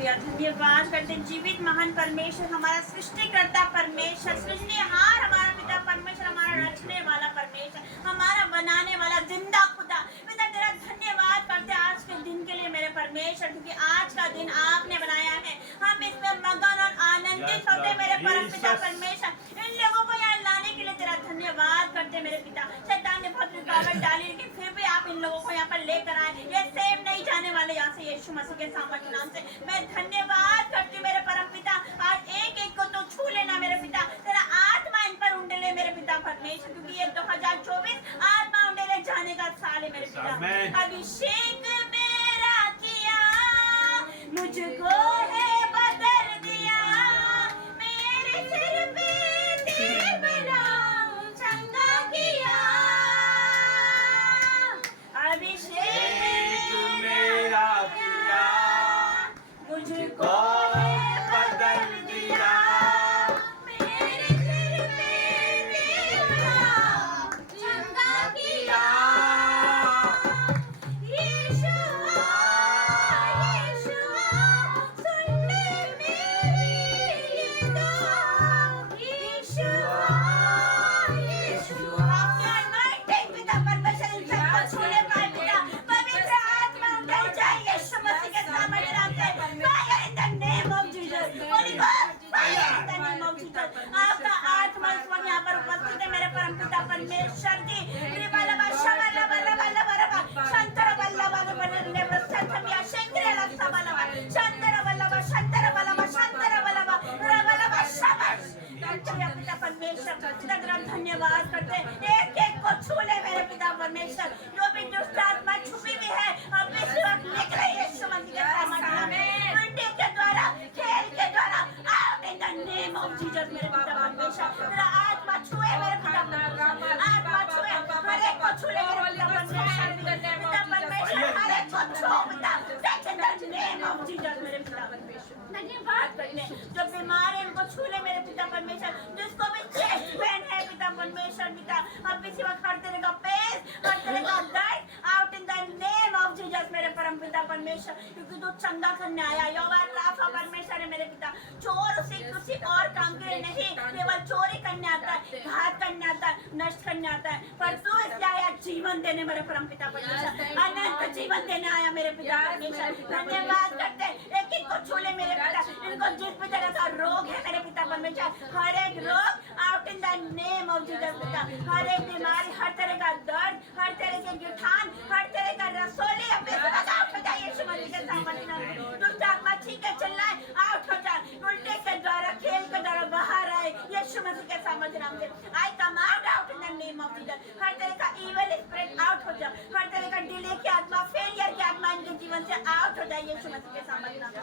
Hallelujah. धन्यवाद करते जीवित महान परमेश्वर, हमारा सृष्टिकर्ता परमेश्वर, सृजनहार हमारा पिता परमेश्वर, हमारा रचने वाला परमेश्वर, हमारा बनाने वाला जिंदा खुदा। पिता तेरा धन्यवाद करते आज के दिन के लिए मेरे परमेश्वर, क्योंकि आज का दिन आपने बनाया है। हम इसमें मगन और आनंदित होते मेरे परम पिता परमेश्वर। इन लोगों को यहाँ लाने के लिए तेरा धन्यवाद करते मेरे पिता। शैतान ने बहुत रुकावट डाली, लेकिन फिर भी आप इन लोगों को यहाँ पर लेकर आए। ये सेव नहीं जाने वाले यहाँ से यीशु मसीह के सामर्थ्य नाम से मैं धन्यवाद करती हूँ मेरे परम पिता। आज एक एक को तो छू लेना मेरे पिता, तेरा आत्मा इन पर उंडेले मेरे पिता परमेश्वर, क्योंकि ये 2024 आत्मा उंडेले जाने का साल है मेरे पिता। अभिषेक मेरा किया, मुझको है बदल दिया, मेरे सिर पे तेरे बना चंगा किया। अभिषेक मेरा किया, मुझको है बदल दिया, मेरे सिर पे तेरे बना चंगा किया। यीशुआ यीशुआ सुन ले मेरी ये दुआ, यीशुआ यीशुआ। anointing पिता परमेश्वर इन सबको छूने पाए पिता, पवित्र आत्मा उतर जाए यीशु मसीह के सामर्थ्य नाम से। Fire in the name of Jesus, Holy Ghost, fire in the name of Jesus। आपका आत्मा इस वक्त यहाँ पर उपस्थित है मेरे परम पिता परमेश्वर जी। रिबालबा शबलबा रबलबा रबा शंतरबलबा रबलबा संतमिया शेंद्रेला सबलबा शंतरबलबा शंतरबलबा शंतरबलबा रबलबा शबश। पिता परमेश्वर तेरा धन्यवाद करते हैं। एक एक को छू ले मेरे पिता परमेश्वर, जो भी दुष्ट आत्मा छुपी हुई है अब इस वक्त निकले यीशु मसीह के सामर्थ्य में, मंडी के द्वारा, खेल के द्वारा, out in the name of Jesus मेरे पिता परमेश्वर। तेरा आत्मा छुए मेरे पिता परमेश्वर, आत्मा छुए हर एक को छू ले मेरे पिता परमेश्वर, पिता परमेश्वर हर एक को छू पिता, touch in the name of Jesus मेरे पिता परमेश्वर। धन्यवाद करते हैं जो बीमार है उनको छू ले मेरे पिता परमेश्वर, जिसको भी चेस्ट पेन है पिता परमेश्वर पिता, अब इसी वक्त हर तरह का पेन, हर तरह का दर्द, out in the name of Jesus मेरे परम पिता परमेश्वर, क्योंकि तू चंगा करने आया। यहोवा राफा परमेश्वर है मेरे पिता। चोर उसे किसी और काम के लिए नहीं, केवल चोरी करने आता है, घात करने आता है, नष्ट करने आता है, पर तू इसलिए आया जीवन देने मेरे परम पिता परमेश्वर, अनंत जीवन देने आया मेरे पिता परमेश्वर। धन्यवाद करते हैं। एक एक को छू ले मेरे पिता, इनको जिस भी तरह का रोग है मेरे पिता परमेश्वर, हर एक रोग out in the name of Jesus पिता, हर एक बीमारी, हर तरह का दर्द, हर तरह के जुठान, हर तरह का रसोली अब इस वक्त आउट हो जाए यीशु मसीह के सामर्थ्य नाम से। दुष्ट आत्मा ठीक है चल रहा है, आउट हो जाए, उल्टे के द्वारा, खेल के द्वारा बाहर आए यीशु मसीह के सामर्थ्य नाम से। I command out in the name of Jesus, हर तरह का इविल स्पिरिट आउट हो जाए, हर तरह का डिले की आत्मा, फेलियर की आत्मा इनके जीवन से आउट हो जाए यीशु मसीह के सामर्थ्य नाम से।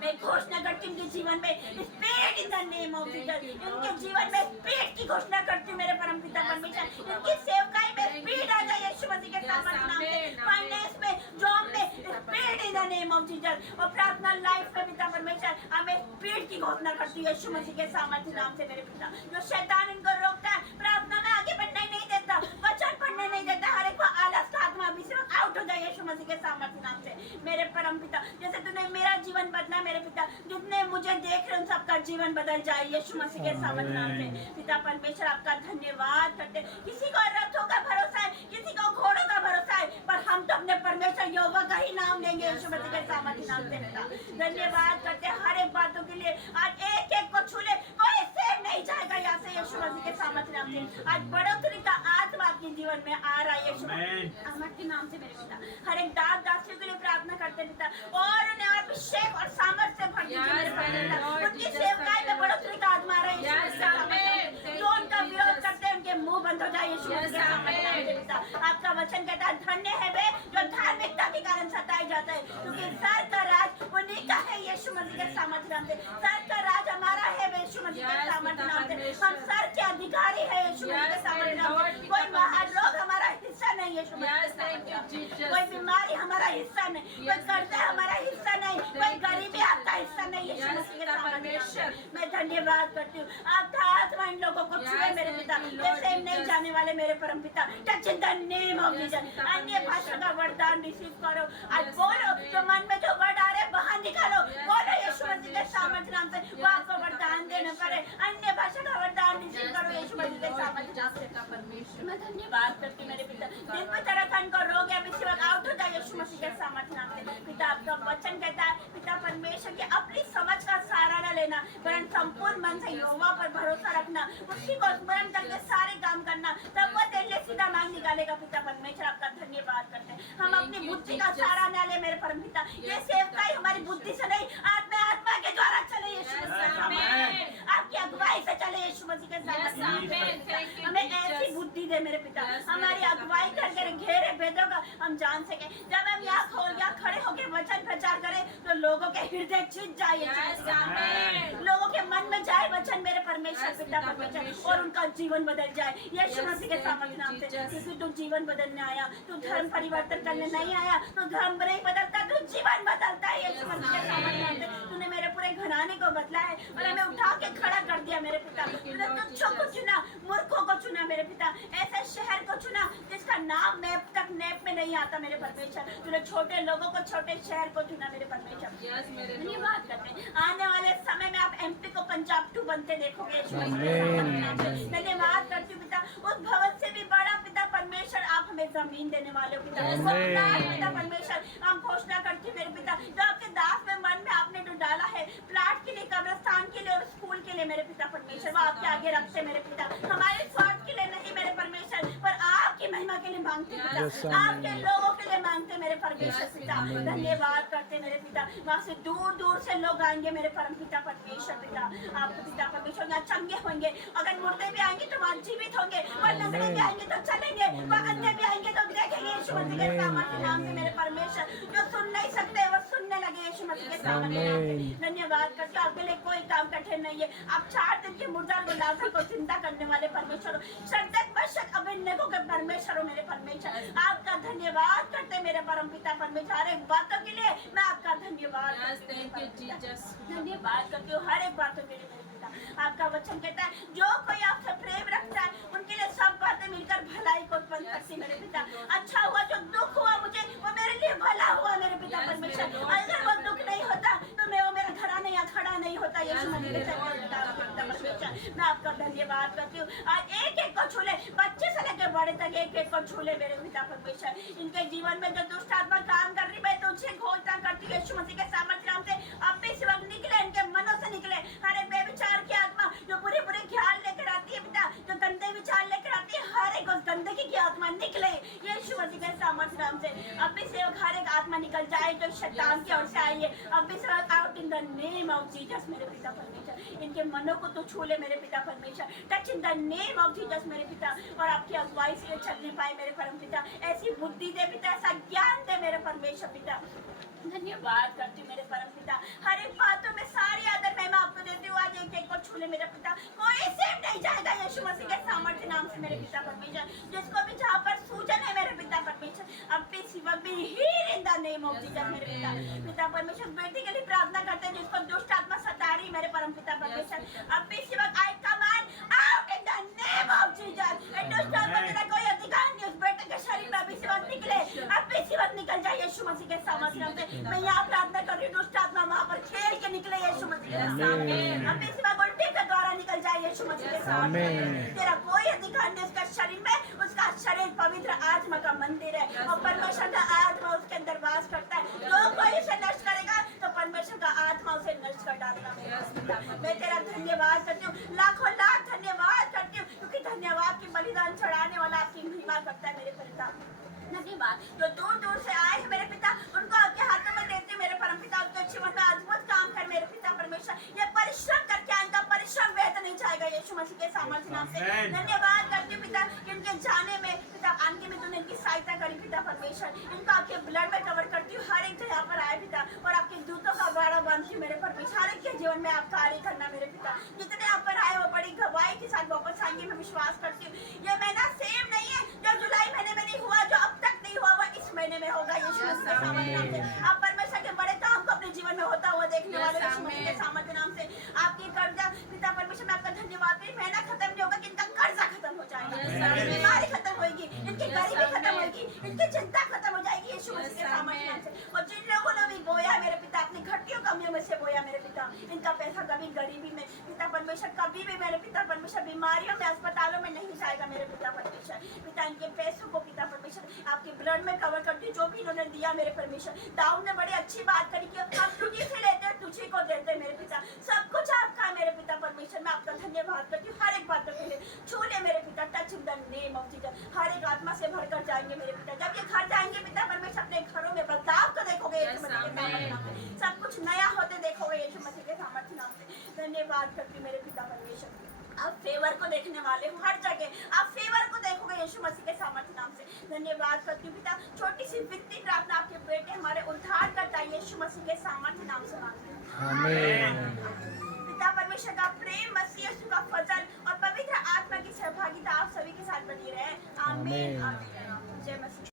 मैं घोषणा करती हूँ इनके जीवन में speed in the name of Jesus, इनके जीवन में स्पीड की घोषणा करती हूँ मेरे परम पिता परमेश्वर, इनकी सेवकाई में स्पीड आ जाए यीशु मसीह के सामर्थ्य नाम से। फाइनेंस में, जॉब में speed in the name of Jesus, और प्रार्थना लाइफ में पिता परमेश्वर हमें स्पीड की घोषणा करती है यीशु मसीह के सामर्थ्य नाम से मेरे पिता। जो शैतान इनको रोकता है, प्रार्थना में आगे बढ़ने नहीं देता, वचन पढ़ने नहीं देता, हर एक को आलस का आत्मा अभी से आउट हो जाए यीशु मसीह के सामर्थ्य नाम से मेरे परम पिता। जैसे तूने मेरा जीवन बदला मेरे पिता, जितने मुझे देख रहे उन सबका जीवन बदल जाए यीशु मसीह के सामर्थ्य नाम से पिता परमेश्वर। आपका धन्यवाद करते। किसी को रथों का भरोसा है, किसी को घोड़ों का भरोसा है, पर हम तो अपने परमेश्वर यहोवा का ही नाम लेंगे यीशु मसीह के सामर्थ्य नाम से पिता। धन्यवाद करते हर एक बातों के लिए। आज एक एक को छू ले, कोई सेव नहीं जाएगा यहाँ से यीशु मसीह के सामर्थ्य नाम से। आज बढ़ोतरी का आत्मा आपके जीवन में आ रहा है यीशु मसीह के नाम से मेरे पिता। हर एक दास दासियों के लिए प्रार्थना करते पिता, और उन्हें अभिषेक और सामर्थ्य से भर दीजिए मेरे पिता। उनकी सेवकाई में बढ़ोतरी का आत्मा आ रहा है यीशु मसीह के सामर्थ्य। जो उनका विरोध करते हैं उनके मुंह बंद हो जाए यीशु मसीह के सामर्थ्य नाम से पिता। आपका वचन कहता है धन्य है वे जो धार्मिकता के कारण सताए जाता है, क्योंकि सर का राज उन्हीं का है यीशु मसीह के सामर्थ्य नाम से। सर का राज हमारा है यीशु मसीह के सामर्थ्य नाम से। हम सर के अधिकारी है यीशु मसीह के सामर्थ्य नाम से। कोई महारोग हमारा हिस्सा नहीं यीशु मसीह के सामर्थ्य नाम से। कोई बीमारी हमारा हिस्सा नहीं, कोई कर्जा हमारा हिस्सा नहीं, कोई गरीबी आपका हिस्सा नहीं यीशु मसीह के सामर्थ्य नाम से। मैं धन्यवाद करती हूँ। आपका आत्मा इन लोगों को छुए मेरे पिता, जैसे नहीं जाने वाले मेरे परम पिता। Touch in the name of Jesus. अन्य भाषा का वरदान रिसीव करो। आज बोलो, जो मन में जो वर्ड आ रहे बाहर निकालो। के सामर्थ्य नाम से परमेश्वर मैं धन्यवाद करती हूँ मेरे पिता, जिन पर तरह का इनको रोग है इसी वक्त आउट हो जाए यीशु मसीह के सामर्थ्य नाम से। पिता आपका वचन कहता है पिता परमेश्वर की अपनी समझ का सहारा न लेना, वरन संपूर्ण मन से यहोवा पर भरोसा रखना, उसी को स्मरण करके सारे काम करना, तब वो तेरे लिए सीधा मार्ग निकालेगा। पिता परमेश्वर आपका धन्यवाद करते हैं। हम अपनी बुद्धि का सहारा न ले मेरे परम पिता, ये सेवकाई हमारी बुद्धि से नहीं आत्मा के द्वारा चले यीशु मसीह के सामर्थ्य, आपकी अगुवाई से चले यीशु मसीह के सामर्थ्य। हमें ऐसी बुद्धि दे मेरे पिता, हमारी अगुवाई करके घेरे भेदों का हम जान सके। जब हम यहाँ खड़े होकर वचन प्रचार करें तो लोगों के हृदय जीत जाए, लोगों के मन में जाए वचन मेरे परमेश्वर पिता परमेश्वर, और उनका जीवन बदल जाए यीशु मसीह के सामर्थ्य नाम से। क्योंकि तू जीवन बदलने आया, तू धर्म परिवर्तन करने नहीं आया, तू धर्म नहीं बदलता, तू जीवन बदलता है यीशु मसीह के सामर्थ्य नाम से। तूने मेरे पूरे घराने को बदला है और हमें उठा के खड़ा कर दिया मेरे पिता। तूने तुच्छों को चुना, मूर्खों को चुना मेरे पिता, ऐसे शहर को चुना जिसका नाम मैप तक नेप में नहीं आता मेरे परमेश्वर। तूने छोटे लोगों को छोटे शहर को चुना मेरे परमेश्वर। धन्यवाद करते हैं। आने वाले समय में आप एमपी को पंजाब 2 बनते देखोगे। धन्यवाद करती हूँ पिता, उस भवन से भी बड़ा पिता परमेश्वर आप हमें जमीन देने वाले हो पिता। पिता परमेश्वर हम घोषणा करती हूँ मेरे पिता, जो आपके दास में मन में आपने जो डाला है प्लाट के लिए, कब्रिस्तान के लिए और स्कूल के लिए मेरे पिता परमेश्वर, वो आपके आगे रखते मेरे पिता। हमारे स्वार्थ के लिए नहीं मेरे परमेश्वर, पर आपकी महिमा के लिए मांगते पिता, आपके लोगों के लिए मांगते मेरे परमेश्वर पिता। धन्यवाद करते मेरे पिता, वहाँ से दूर दूर से लोग आएंगे मेरे परम पिता परमेश्वर पिता। आपके पिता परमेश्वर यहाँ चंगे होंगे, अगर मुर्दे भी आएंगे तो वहाँ जीवित होंगे, और नंगे भी आएंगे तो चलेंगे, वह अंधे भी आएंगे तो देखेंगे यीशु मसीह के सामर्थ्य नाम से मेरे परमेश्वर। जो सुन नहीं सकते वो सुनने लगे यीशु मसीह के सामर्थ्य नाम से। धन्यवाद करते हो, आपके लिए कोई काम कठिन नहीं है। आप 4 दिन के मुर्दा को लाजर को चिंता करने वाले परमेश्वर हो, शद्रक मेशक अबेदनगो के परमेश्वर हो मेरे परमेश्वर। आपका धन्यवाद करते मेरे परम पिता परमेश्वर, हर एक बातों के लिए मैं आपका धन्यवाद धन्यवाद करती हूँ, हर एक बातों के लिए मेरे पिता। आपका वचन कहता है जो कोई आपसे प्रेम रखता है उनके लिए सब बातें मिलकर भलाई को उत्पन्न करती मेरे पिता। अच्छा हुआ जो दुख हुआ मुझे, वो मेरे लिए भला हुआ मेरे पिता परमेश्वर। अगर वो दुख नहीं होता तो मैं वो मेरा घराना यहाँ खड़ा नहीं होता यीशु मसीह के परमेश्वर। मैं आपका धन्यवाद करती हूँ। आज एक एक को छूले, बच्चे से लेकर बड़े तक एक एक को छूले मेरे पिता परमेश्वर। इनके जीवन में जो दुष्ट आत्मा काम कर रही है तो उसे घोषणा करती है यीशु मसीह के सामर्थ्य नाम से। अपने से वक्त निकले, इनके मनों से निकले हर एक बेविचार की आत्मा जो बुरे बुरे ख्याल लेकर आती है पिता, जो गंदे विचार लेकर आती है, हर एक उस गंदगी की आत्मा निकले यीशु मसीह के सामर्थ्य नाम से। अपने से हर एक आत्मा निकल जाए जो शैतान की ओर से आई है। अपने से out in the name of Jesus मेरे पिता परमेश्वर। इनके मनों को तो छू ले मेरे पिता परमेश्वर, touch in the name of Jesus मेरे पिता, और आपकी अगुवाई से चलने पाए मेरे परम पिता। ऐसी बुद्धि दे पिता, ऐसा ज्ञान दे मेरे परमेश्वर पिता। धन्यवाद करती हूँ मेरे परम पिता, हर एक बातों में सारी आदर महिमा आपको देती हूँ। आज एक एक को छूले मेरे पिता, कोई सेव नहीं जाएगा यीशु मसीह के सामर्थ्य नाम से मेरे पिता परमेश्वर। जिसको भी जहाँ पर सूजन है मेरे पिता परमेश्वर, अब भी सिवा भी heal in the name of Jesus मेरे पिता। पिता परमेश्वर बेटी के लिए प्रार्थना करते हैं जिसको दुष्ट आत्मा सता रही मेरे परम पिता परमेश्वर। अब भी सिवा आई command out in the name of Jesus. दुष्ट आत्मा का कोई अधिकार नहीं उस बेटे के शरीर में अभी सिवा निकले, अब भी सिवा निकल जाए यीशु मसीह के सामर्थ्य नाम से। मैं यहाँ प्रार्थना कर रही हूँ दुष्ट आत्मा वहाँ पर खेल के निकले यीशु मसीह के सामने, अपने सिवा उल्टे के द्वारा निकल जाए यीशु मसीह के सामने। तेरा कोई अधिकार नहीं उसका शरीर में, उसका शरीर पवित्र आत्मा का मंदिर है और परमेश्वर का आत्मा उसके अंदर वास करता है। जो कोई इसे नष्ट करेगा तो परमेश्वर का आत्मा उसे नष्ट कर डालेगा। मैं तेरा धन्यवाद करती हूँ, लाखों लाख धन्यवाद करती हूँ, क्योंकि धन्यवाद की बलिदान चढ़ाने वाला आपकी महिमा करता है मेरे पिता। धन्यवाद जो दूर दूर से आए हैं मेरे पिता, उनको आपके हाथों में देते मेरे परम पिता। उनके जीवन में अद्भुत काम कर मेरे पिता परमेश्वर। ये परिश्रम करके इनका परिश्रम व्यर्थ नहीं जाएगा यीशु मसीह के सामर्थ्य नाम से। धन्यवाद करती हूँ पिता कि इनके जाने में पिता, आने में तूने इनकी सहायता करी पिता परमेश्वर। इनको आपके ब्लड में कवर करती हूँ, हर एक जो यहाँ पर आए पिता, और आपके दूतों का बाड़ा बांधती हूँ मेरे परमेश्वर। हर एक के जीवन में आप कार्य करना मेरे पिता। जितने यहाँ पर आए वो बड़ी गवाही के साथ वापस आएंगे, मैं विश्वास करती हूँ। ये महीना सेम नहीं है जो जुलाई महीने में नहीं हुआ, जो अब तक नहीं हुआ वो इस महीने में होगा यीशु मसीह के सामर्थ्य नाम से। आप परमेश्वर के बड़े काम को अपने जीवन में होता हुआ देखने वाले यीशु मसीह के सामर्थ्य नाम से। आपकी कर्जा पिता परमेश्वर मैं आपका धन्यवाद करी, महीना खत्म नहीं होगा कि इनका कर्जा खत्म हो जाएगा, बीमारी खत्म होगी, इनकी गरीबी खत्म होगी, इनकी चिंता खत्म हो जाएगी यीशु मसीह के सामर्थ्य नाम से। और जिन लोगों ने भी बोया मेरे पिता, अपनी घटियों कमियों में से बोया मेरे पिता पिता, इनका पैसा कभी गरीबी में पिता परमेश्वर कभी भी मेरे पिता परमेश्वर बीमारियों में अस्पतालों में नहीं जाएगा मेरे पिता परमेश्वर। पिता इनके पैसों को पिता परमेश्वर आपके ब्लड में कवर करती, जो भी इन्होंने दिया मेरे परमेश्वर। दाऊद ने बड़ी अच्छी बात करी कि हम तुझी से लेते हैं, तुझी को देते मेरे पिता, सब कुछ आपका है मेरे पिता परमेश्वर। मैं आपका धन्यवाद करती हूँ हर एक बात के लिए। छू ले मेरे पिता, touch in the name of Jesus. हर एक आत्मा से भरकर जाएंगे मेरे पिता। जब ये घर जाएंगे पिता परमेश्वर, अपने घरों में बदलाव तो देखोगे यीशु मसीह के सामर्थ्य नाम से। सब कुछ नया होते देखोगे यीशु मसीह के सामर्थ्य नाम से। धन्यवाद करती हूँ मेरे पिता परमेश्वर। आप फेवर को देखने वाले हो हर जगह, आप फेवर को देखोगे यीशु मसीह के सामर्थ्य नाम से। धन्यवाद करती हूँ पिता। छोटी सी विनती प्रार्थना आपके बेटे हमारे उद्धार करता है यीशु मसीह के सामर्थ्य नाम से मांगते हैं। आमीन। पिता परमेश्वर का प्रेम, मसीह यीशु का फजल और पवित्र आत्मा की सहभागिता आप सभी के साथ बनी रहे। आमीन। जय मसीह।